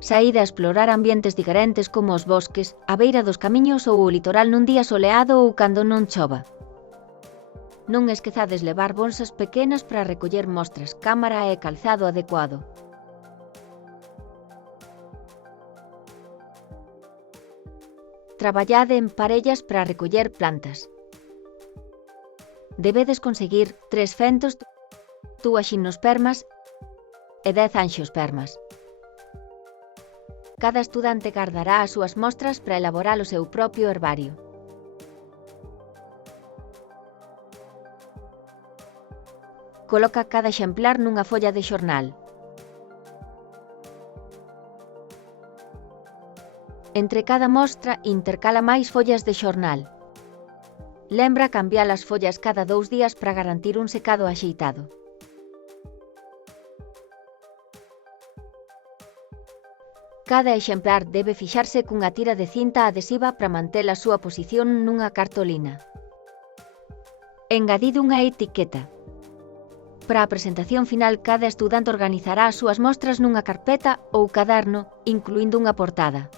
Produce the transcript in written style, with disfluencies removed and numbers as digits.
Saída a explorar ambientes diferentes como os bosques, a beira dos camiños ou o litoral nun día soleado ou cando non chova. Non esquezades levar bolsas pequenas para recoller mostras, cámara e calzado adecuado. Traballade en parellas para recoller plantas. Debedes conseguir 3 fentos, 2 ximnospermas e 10 anxiospermas. Cada estudante gardará as súas mostras para elaborar o seu propio herbario. Coloca cada exemplar nunha folla de xornal. Entre cada mostra intercala máis follas de xornal. Lembra cambiar as follas cada 2 días para garantir un secado axeitado. Cada exemplar debe fixarse cunha tira de cinta adhesiva para manter a súa posición nunha cartolina. Engadide unha etiqueta. Para a presentación final, cada estudante organizará as súas mostras nunha carpeta ou caderno, incluíndo unha portada.